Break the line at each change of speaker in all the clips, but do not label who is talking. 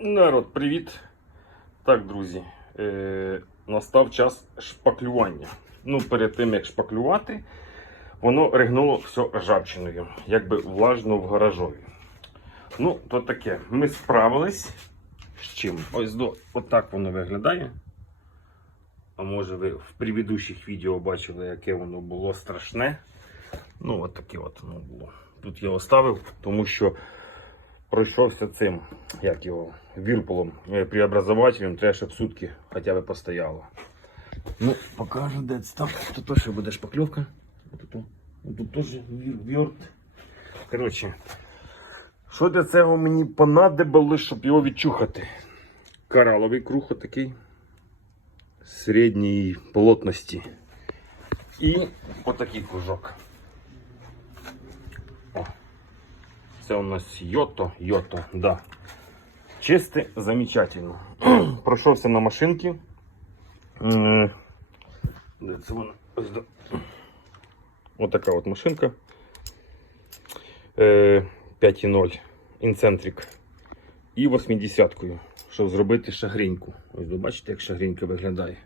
Народ, привіт! Так, друзі, е, настав час шпаклювання. Ну, перед тим як шпаклювати, воно ригнуло все ржавчиною, якби влажно в гаражові. Ну, то таке. Ми справились з чим? Ось до, отак воно виглядає. А може ви в предыдущих відео бачили, яке воно було страшне. Ну, от таке от воно було. Тут я оставив, тому що пройшовся цим, як його, вірпулом, е, преобразователем, треба, щоб сутки хоча б постояло. Ну, покажу, де це. Тут теж буде шпакльовка. Тут, тут теж вірт. Коротше, що для цього мені понадобилось, щоб його відчухати? Кораловий круг отакий середньої плотності. І отакий кружок. Це у нас йото, йото, да. Чисте, замечательно. Пройшовся на машинки. Е, Де це вона? Ось до. Отака от машинка. Е, 5.0 інцентрик. І 80-кою, щоб зробити шагріньку. Ось ви бачите, як шагрінька виглядає.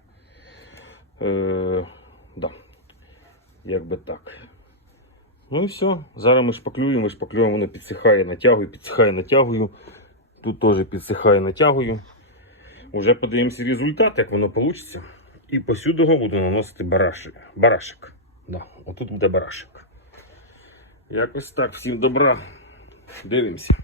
Е, да. Як би так. Ну і все. Зараз ми шпаклюємо, шпаклюємо, воно підсихає, натягую, підсихає, натягую. Тут теж підсихає, натягую. Уже подивимося результат, як воно вийде. І посюди буду наносити барашик. барашик. Да, отут буде барашик. Якось так. Всім добра. Дивимося.